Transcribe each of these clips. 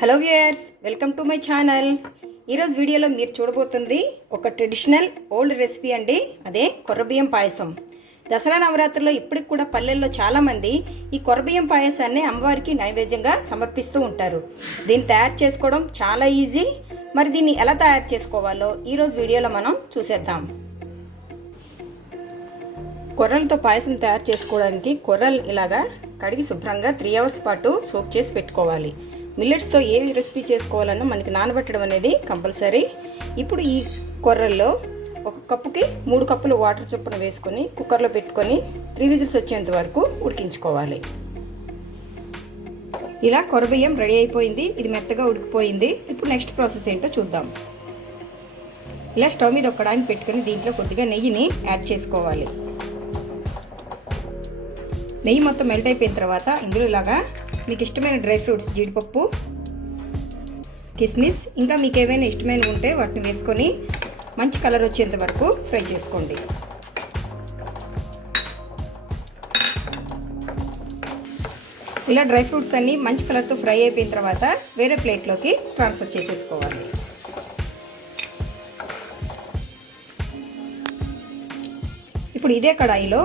Hello viewers, welcome to my channel. ఈరోజు వీడియోలో మీరు చూడబోతుంది ఒక ట్రెడిషనల్ ఓల్డ్ రెసిపీ అండి. అదే కొర్రబియ్యం పాయసం. దసరా నవరాత్రుల్లో ఇప్పటికి కూడా పల్లెల్లో చాలామంది ఈ కొర్రబియ్యం పాయసాన్ని అమ్మవారికి నైవేద్యంగా సమర్పిస్తూ ఉంటారు. దీన్ని తయారు చేసుకోవడం చాలా ఈజీ. మరి దీన్ని ఎలా తయారు చేసుకోవాలో ఈరోజు వీడియోలో మనం చూసేద్దాం. కొర్రలతో పాయసం తయారు చేసుకోవడానికి కొర్రలు ఇలాగా కడిగి శుభ్రంగా 3 hours పాటు సోక్ చేసి పెట్టుకోవాలి. మిల్లెట్స్తో ఏ రెసిపీ చేసుకోవాలన్నా మనకి నానబెట్టడం అనేది కంపల్సరీ. ఇప్పుడు ఈ కొర్రల్లో 1 కప్పుకి 3 కప్పులు వాటర్ చొప్పున వేసుకొని కుక్కర్లో పెట్టుకొని 3 విజిల్స్ వచ్చేంత వరకు ఉడికించుకోవాలి. ఇలా కొర్రబియ్యం రెడీ అయిపోయింది. ఇది మెత్తగా ఉడికిపోయింది. ఇప్పుడు నెక్స్ట్ ప్రాసెస్ ఏంటో చూద్దాం. ఇలా స్టవ్ మీద ఒక కడాయిని పెట్టుకొని దీంట్లో కొద్దిగా నెయ్యిని యాడ్ చేసుకోవాలి. నెయ్యి మొత్తం మెల్ట్ అయిపోయిన తర్వాత ఇందులో ఇలాగా మీకు ఇష్టమైన డ్రై ఫ్రూట్స్, జీడిపప్పు, కిస్మిస్, ఇంకా మీకు ఏవైనా ఇష్టమైనవి ఉంటే వాటిని వేసుకొని మంచి కలర్ వచ్చేంత వరకు ఫ్రై చేసుకోండి. ఇలా డ్రై ఫ్రూట్స్ అన్నీ మంచి కలర్తో ఫ్రై అయిపోయిన తర్వాత వేరే ప్లేట్లోకి ట్రాన్స్ఫర్ చేసేసుకోవాలి. ఇప్పుడు ఇదే కడాయిలో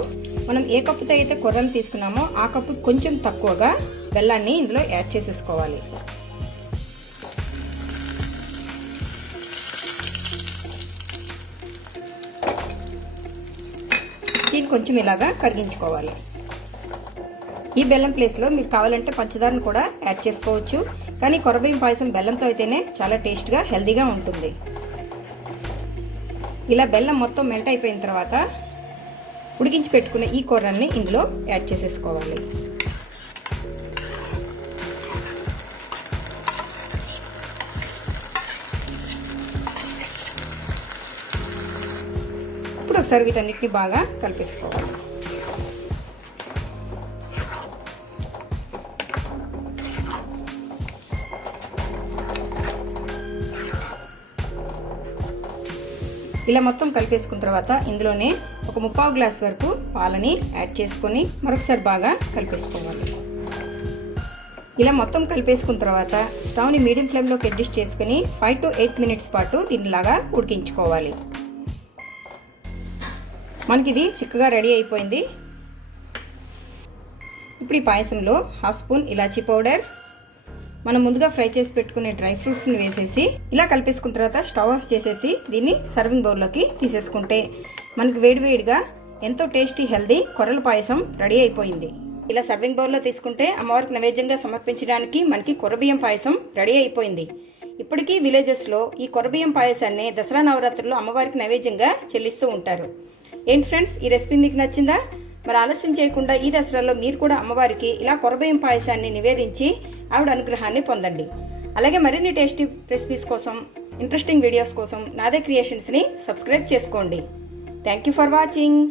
మనం ఏ కప్పుతో అయితే కొర్రలు తీసుకున్నామో ఆ కప్పు కొంచెం తక్కువగా బెల్లాన్ని ఇందులో యాడ్ చేసేసుకోవాలి. దీన్ని కొంచెం ఇలాగా కరిగించుకోవాలి. ఈ బెల్లం ప్లేస్లో మీకు కావాలంటే పంచదారను కూడా యాడ్ చేసుకోవచ్చు. కానీ కొర్రబియ్యం పాయసం బెల్లంతో అయితేనే చాలా టేస్ట్గా, హెల్తీగా ఉంటుంది. ఇలా బెల్లం మొత్తం మెల్ట్ అయిపోయిన తర్వాత ఉడికించి పెట్టుకున్న ఈ కొర్రల్ని ఇందులో యాడ్ చేసేసుకోవాలి. ఇప్పుడు ఒకసారి వీటన్నిటిని బాగా కలిపేసుకోవాలి. ఇలా మొత్తం కలిపేసుకున్న తర్వాత ఇందులోనే ఒక 3/4 గ్లాస్ వరకు పాలని యాడ్ చేసుకొని మరొకసారి బాగా కలిపేసుకోవాలి. ఇలా మొత్తం కలిపేసుకున్న తర్వాత స్టవ్ని మీడియం ఫ్లేమ్లోకి అడ్జస్ట్ చేసుకుని 5 to 8 minutes పాటు దీనిలాగా ఉడికించుకోవాలి. మనకి ఇది చిక్కగా రెడీ అయిపోయింది. ఇప్పుడు ఈ పాయసంలో 1/2 స్పూన్ ఇలాచీ పౌడర్, మనం ముందుగా ఫ్రై చేసి పెట్టుకునే డ్రై ఫ్రూట్స్ని వేసేసి ఇలా కలిపేసుకున్న తర్వాత స్టవ్ ఆఫ్ చేసేసి దీన్ని సర్వింగ్ బౌల్లోకి తీసేసుకుంటే మనకి వేడివేడిగా ఎంతో టేస్టీ, హెల్దీ కొర్రల పాయసం రెడీ అయిపోయింది. ఇలా సర్వింగ్ బౌల్లో తీసుకుంటే అమ్మవారికి నైవేద్యంగా సమర్పించడానికి మనకి కొర్రబియ్యం పాయసం రెడీ అయిపోయింది. ఇప్పటికీ విలేజెస్లో ఈ కొర్రబియ్యం పాయసాన్ని దసరా నవరాత్రుల్లో అమ్మవారికి నైవేద్యంగా చెల్లిస్తూ ఉంటారు. ఏంటి ఫ్రెండ్స్, ఈ రెసిపీ మీకు నచ్చిందా? మరి ఆలస్యం చేయకుండా ఈ దసరాలో మీరు కూడా అమ్మవారికి ఇలా కొర్రబియ్యం పాయసాన్ని నివేదించి ఆవిడ అనుగ్రహాన్ని పొందండి. అలాగే మరిన్ని టేస్టీ రెసిపీస్ కోసం, ఇంట్రెస్టింగ్ వీడియోస్ కోసం నాదే క్రియేషన్స్ని సబ్స్క్రైబ్ చేసుకోండి. Thank you for watching.